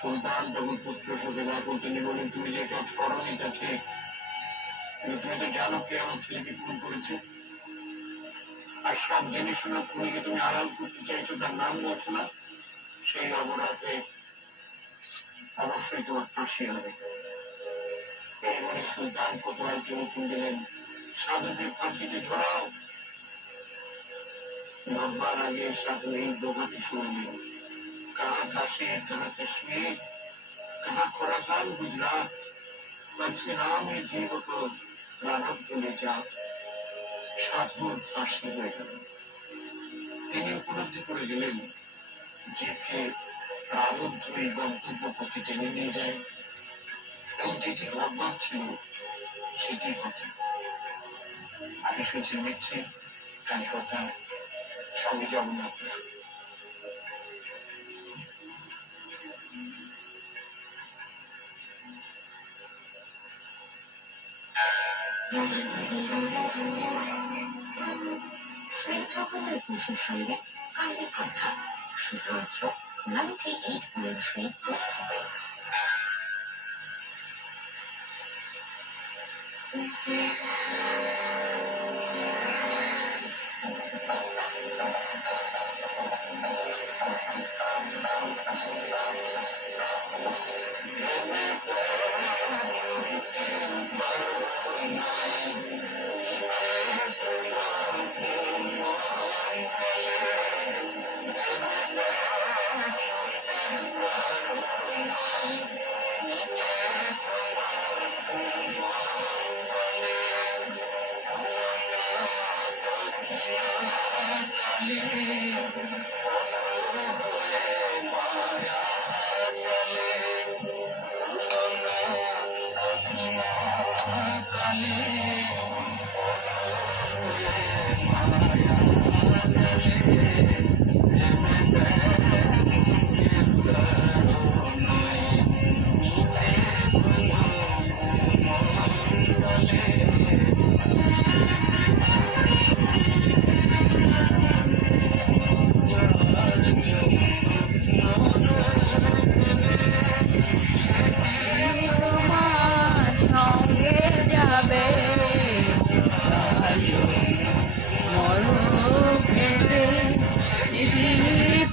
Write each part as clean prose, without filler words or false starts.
সুলতান তখন পুত্র শোকে ব্যাকুল। তিনি বলেন, তুমি যে কাজ করনি তা ঠিক, কিন্তু তুমি তো জানো কে আমার ছেলেকে খুন করেছে, আর সব জেনে শোনা খুনিকে তুমি আড়াল করতে চাইছো, তার নাম বলছো না। সেই অপরাধে অবশ্যই তোমার ফাঁসি হবে। এই বলে সুলতান কোতোয়ালকে হুকুম দিলেন, সাধুকে ফাঁসিতে ঝোড়াও। নব্বার আগে সাধু এই দোকাটি শুনলেন, कहाँ काशी, कहाँ कश्मीर, कहाँ खोरासान गुजरात, पंछी राम ही जीव को प्रारब्ध ले जात। সাধুর ফাঁসি হয়ে গেল। তিনি উপলব্ধি করে গেলেন জীবকে প্রারব্ধ এই গন্তব্য পথে টেনে নিয়ে যায়, এবং যেটি হবার ছিল সেটি ঘটে। আমি শুনছি মিথ্যে কালী কথা, স্বামী জগন্নাথ। সঙ্গে কালী কথা শুধুমাত্র 98.3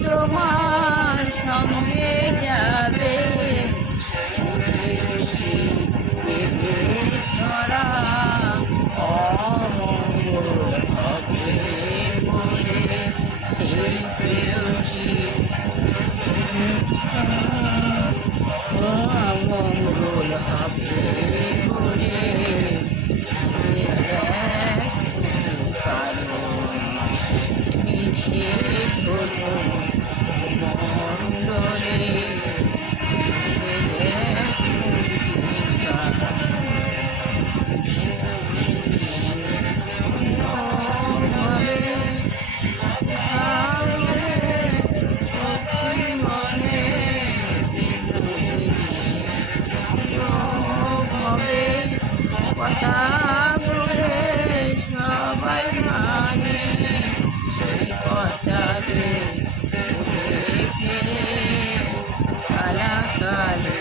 তোমার সঙ্গে যাবে, ছড়া অমঙ্গল হবে বলে সেই প্রেয়সী অমঙ্গল হবে বলে মিছে হলো মন্ডলে কথা বলে সবাই মানে সেই কথাকে ফেলে কালাকালে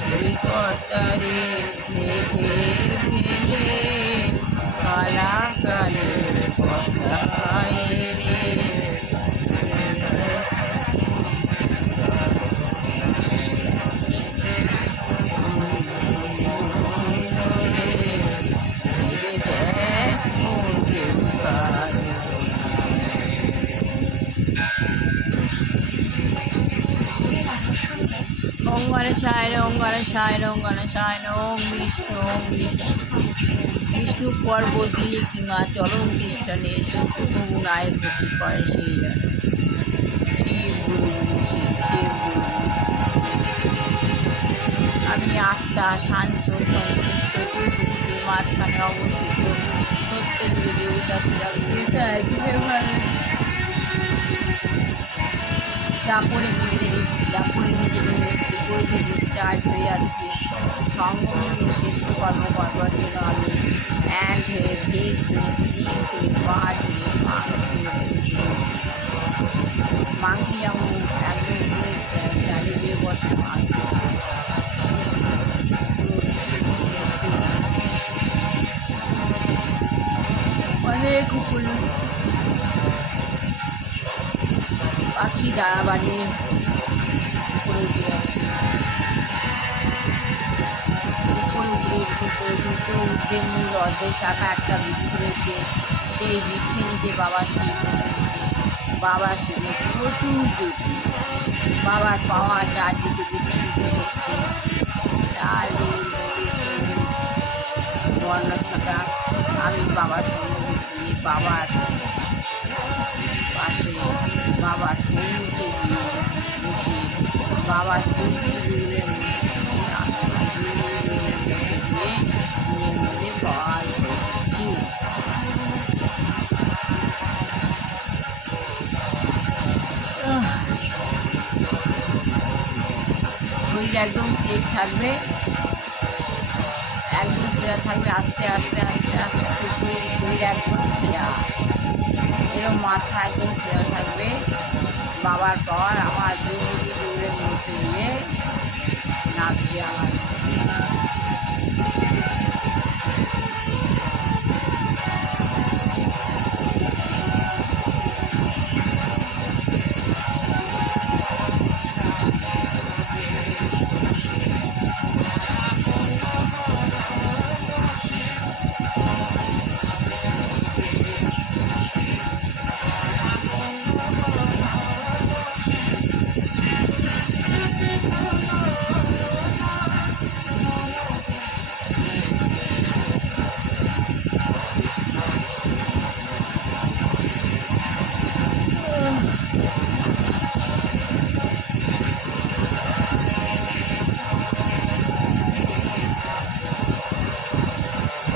সেই কথারে দেখে ফেলে কালাকালে কথায় ওম গণেশায় ওম গণেশায় ওম গণেশায় ওম বিষ্ণু বিষ্ণু পর্বতীয় কিংবা চরম খ্রিস্টানে সুগুণায় গতি করে সেই শিব আমি আত্মা শান্ত সন্তুষ্ট দুর্নীতির মাঝখানে অবস্থিত সত্য বিরোধিতা তারপরে নিজেদের বৈধ চার্জ হয়ে আছি সংগ্রহ শ্রেষ্ঠ কর্ম করবার জন্য আমি এক হয়ে ভেদ হয়ে পাঁচ হয়ে মাংকি যেমন একদম উপরে ডালি দিয়ে বসে মাছ অনেক উপরে পাখি দাঁড়াবাড়ি উপরে উঠে যাচ্ছে উপরে উঠে মূল অর্ধেক শাখা একটা বৃক্ষ রয়েছে সেই বৃক্ষে নিচে বাবা শিব বাবা শিবের প্রচুর জ্যোতি বাবার পাওয়া চারদিকে বিচ্ছিন্ন হচ্ছে লাল নীল হলুদ বর্ণ ছাটা আমি বাবার সঙ্গে গিয়ে বাবার পাশে বাবার সঙ্গে গিয়ে বসে বাবার মধ্যে বল করছি শরীর একদম স্ট্রেট থাকবে একদম সোজা থাকবে আস্তে আস্তে আস্তে আস্তে শরীর একদম সোজা এরকম মাথা একদম সোজা থাকবে বাবার পাওয়ার আমার দূরের মধ্যে দিয়ে নাচছে আমার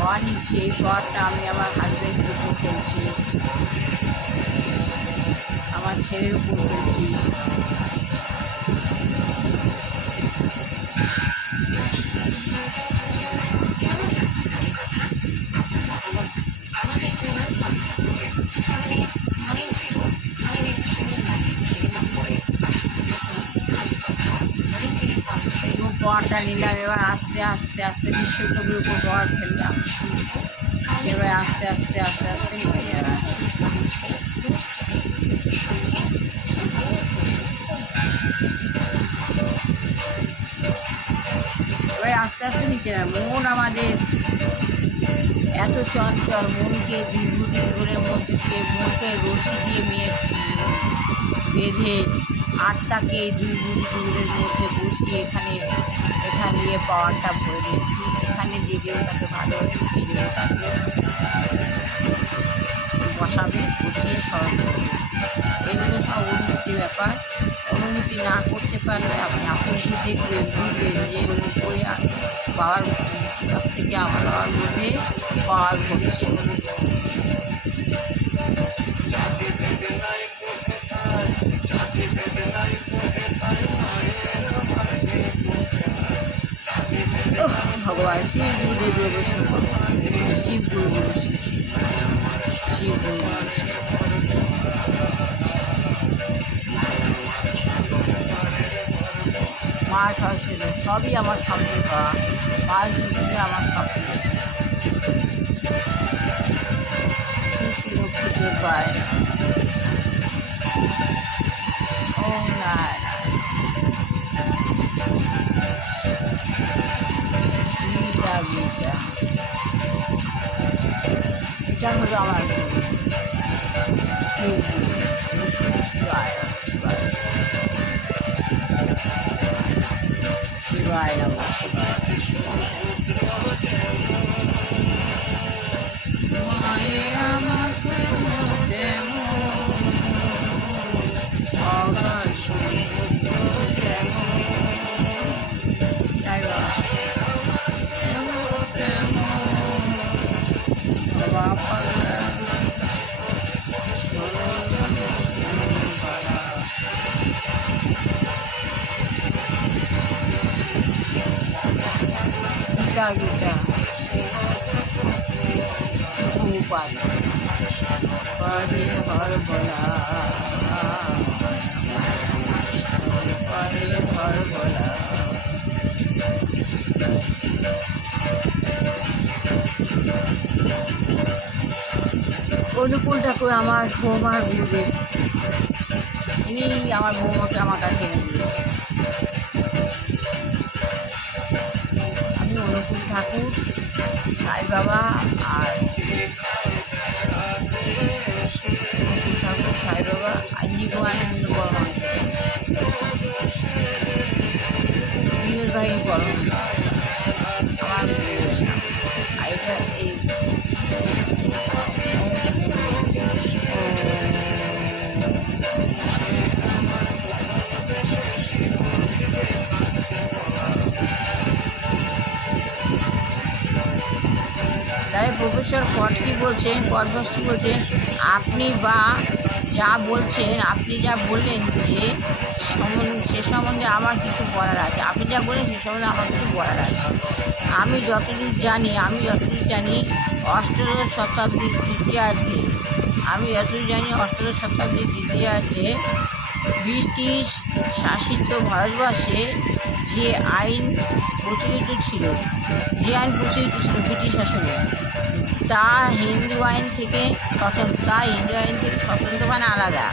ঘর নিচ্ছি এই ঘরটা আমি আমার হাজব্যান্ডের উপর ফেলছি আমার ছেলের উপর ফেলছি ঘরটা নিলাম এবার আস্তে আস্তে আস্তে বিশ্বকবির উপর ঘর ফেললাম এবার আস্তে আস্তে আস্তে আস্তে নিয়ে যাবে এবার আস্তে আস্তে নিচে না মন আমাদের এত চঞ্চল মনকে দীর্ঘটি ধরে মধ্যে দিয়ে মনকে রশি দিয়ে বেঁধে আত্মাকে দুই বুড়ি দূরের মধ্যে বসিয়ে এখানে নিয়ে পাওয়ারটা ভরে দিয়েছি এখানে যে দেবতাকে ভালোবাসি সেই দেবতাকে বসাবে বসিয়ে স্মরণ করবে এগুলো সব অনুভূতি ব্যাপার অনুভূতি না করতে পারলে আপনি আপনাকে দেখবেন বুঝবেন যে উপরে বাবার কাছ থেকে আমার বাবার মধ্যে পাওয়ার ঘটছে ভগবান শিব গুরুদেব শিব গুরু শিব গুরু মা সব ছিল সবই আমার সামনে পাওয়া মার মধ্যে আমার সব লক্ষ্মীকে পায় ও না এটা হলো আমার শিবায় নমঃ মায়ে আমাকে gita upan hari har bala অনুকূল ঠাকুর আমার বৌমার গুরুদেব, ইনি আমার বৌমাকে আমার কাছে এনে দিয়েছে। আমি অনুকূল ঠাকুর, সাই বাবা আর অনুকূল ঠাকুর, সাই বাবা আর জীবনানন্দ পরমহংস বীরের ভাই পরমহংস আমার গুরুদেব। আর এটা এই তাই প্রফেসর কটকি বলছেন, কটবস্তি বলছেন, আপনি বা যা বলছেন, আপনি যা বললেন যে সে সম্বন্ধে আমার কিছু বলার আছে, আপনি যা বললেন সে সম্বন্ধে আমার কিছু বলার আছে। আমি যতদূর জানি অষ্টাদশ শতাব্দীর দ্বিতীয়ার্ধে ব্রিটিশ শাসিত ভারতবর্ষে যে আইন প্রচলিত ছিল ব্রিটিশ শাসনে, তা হিন্দু আইন থেকে স্বতন্ত্র মানে আলাদা।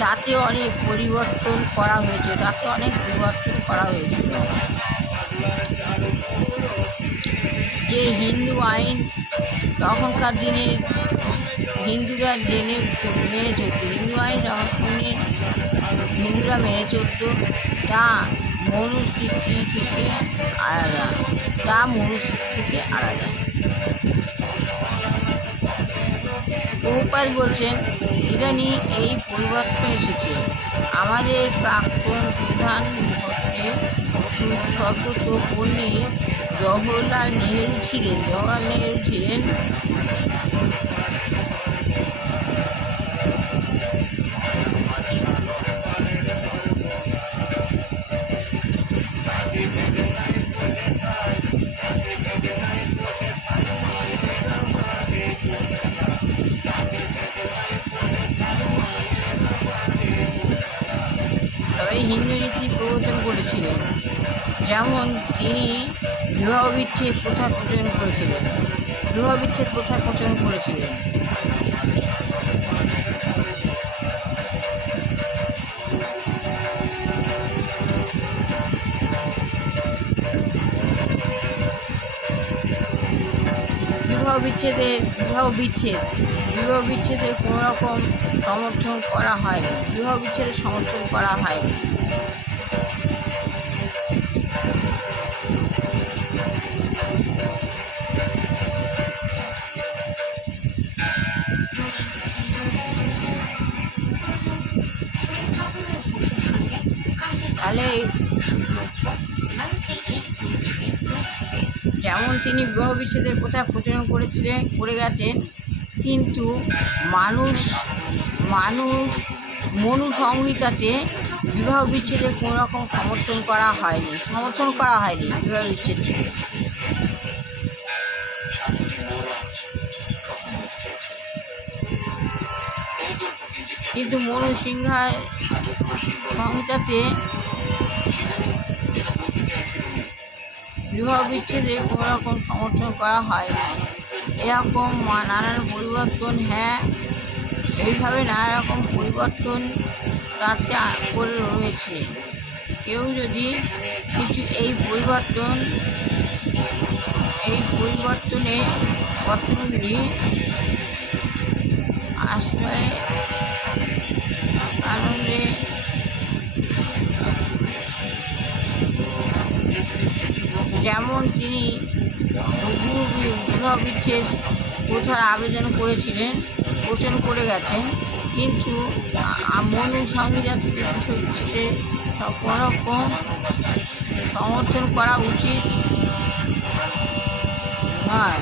তাতে অনেক পরিবর্তন করা হয়েছিল যে হিন্দু আইন তখনকার দিনে হিন্দুরা মেনে চলত, তা মনুস্মৃতি থেকে আলাদা। প্রভুপাদ বলছেন, ইদানিং এই পরিবর্তন এসেছে। আমাদের প্রাক্তন প্রধানমন্ত্রী স্বর্গত পণ্ডিত জওহরলাল নেহেরু ছিলেন তবে হিন্দু রীতি প্রবর্তন করেছিলেন। যেমন তিনি বিবাহ বিচ্ছেদ প্রথা প্রচলন করেছিলেন। বিবাহ বিচ্ছেদের কোনো রকম সমর্থন করা হয়নি। তাহলে যেমন তিনি বিবাহ বিচ্ছেদের প্রথা প্রচলন করে গেছেন, কিন্তু মনু সংহিতাতে বিবাহ বিচ্ছেদের কোনো রকম সমর্থন করা হয়নি বিবাহ বিচ্ছেদকে। কিন্তু মনু সংহিতাতে বিবাহ বিচ্ছেদে কোনো রকম সমর্থন করা হয়নি। এরকম নানান পরিবর্তন, এইভাবে নানা রকম পরিবর্তন তাতে করে রয়েছে। কেউ যদি কিছু এই পরিবর্তনগুলি আশ্রয় আনন্দে যেমন তিনি বিবাহ বিচ্ছেদ প্রথার আবেদন করে গেছেন, কিন্তু মনু সংহিতাতে কোনো রকম সমর্থন করা উচিত নয়।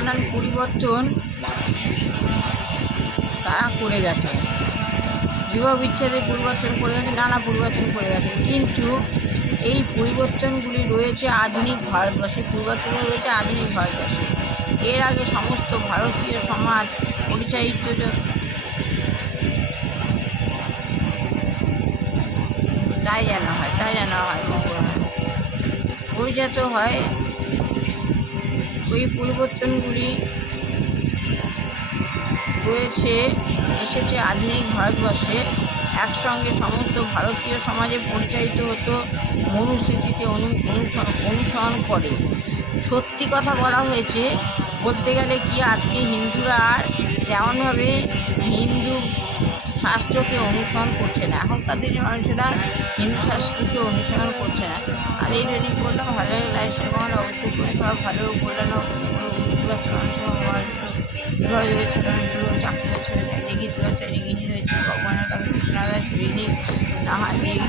নানান পরিবর্তন তারা করে গেছে, বিবাহ বিচ্ছেদের পরিবর্তন করে গেছে, নানা পরিবর্তন করে গেছে। কিন্তু এই পরিবর্তনগুলি রয়েছে আধুনিক ভারতবর্ষে, পরিবর্তন রয়েছে আধুনিক ভারতবর্ষে। এর আগে সমস্ত ভারতীয় সমাজ পরিচালিত তাই যেন হয় পরিচালিত হয়। ওই পরিবর্তনগুলি এসেছে আধুনিক ভারতবর্ষে। একসঙ্গে সমস্ত ভারতীয় সমাজে পরিচালিত হতো, মনুস্মৃতিতে অনুসরণ করে। সত্যি কথা বলা হয়েছে, বলতে গেলে কি আজকে হিন্দুরা আর যেমনভাবে হিন্দু শাস্ত্রকে অনুসরণ করছে না, এখনকার দিনের মানুষেরা হিন্দু শাস্ত্রকে অনুসরণ করছে না। আর এই ট্রেনিং করলাম ভালো লাগে, লাইফ সেরকম অবশ্যই করে সব ভালো বললেন। ঘরে রয়েছে চাকরি হচ্ছে, রেগিজ রয়েছে, রেগিজি রয়েছে, ভগবানের কাছে কৃষ্ণা দাস রেগি না হয় রেগি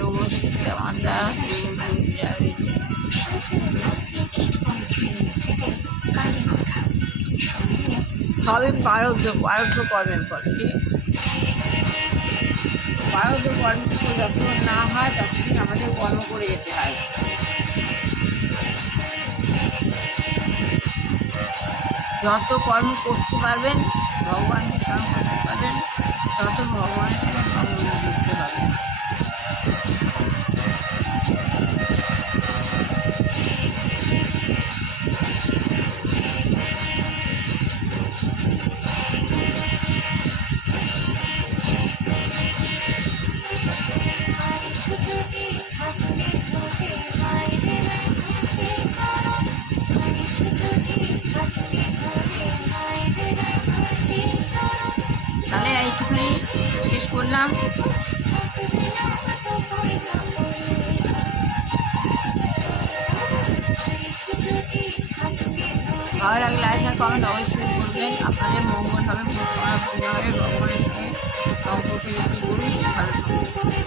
রোগ মাতা সবই প্রারব্ধ কর্মের ফল। প্রারব্ধ কর্ম যতক্ষণ না হয় ততদিন আমাদের কর্ম করে যেতে হয়। যত কর্ম করতে পারবেন, ভগবানকে স্মরণ করতে পারবেন, তত ভগবানের সঙ্গে সম্বন্ধ যুক্ত হবেন। তাহলে এইটুকুনি শেষ করলাম। ভালো লাগলে লাইক আর কমেন্ট অবশ্যই করবেন। আপনাদের মঙ্গল হবে, পূর্ণ হবে, ভগবানের সঙ্গে সম্পর্ক যদি করুন ভালো থাকবেন।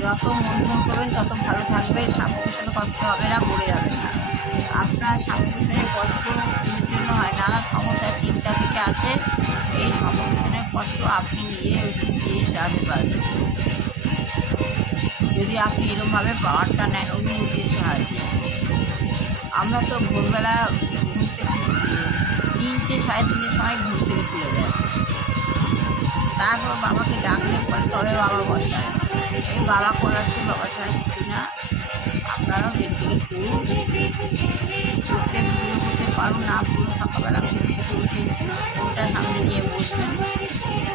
যত মন্থন করবেন তত ভালো থাকবেন, স্বামী কষ্ট হবে না, পড়ে যাবে না। আপনার স্বামী কষ্ট নিজের জন্য হয়, নানা সমস্যা চিন্তা থেকে আসে। এই সমস্যার কষ্ট আপনি নিজে ওষুধ দিয়ে সারাতে পারবেন যদি আপনি এরকমভাবে পাওয়ারটা নেন, অনুভূতির সাহায্যে। আমরা তো ভোরবেলা ঘুরতে 3টে 3:30 সময় ঘুম থেকে তুলে দেয়, তারপর বাবাকে ডাকলে পরে তবে বাবা বসায়, এই বাবা করাচ্ছে, বাবা ছাড়া কিছু না। আপনারাও দেখতে করুন, করতে পুরো করতে পারুন না, পুরো সকালবেলা ঘুম থেকে উঠে ফোনটা সামনে নিয়ে বসবেন,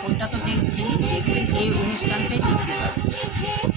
ফোনটা তো দেখছি, দেখলে এই অনুষ্ঠানটাই দেখতে পাবেন।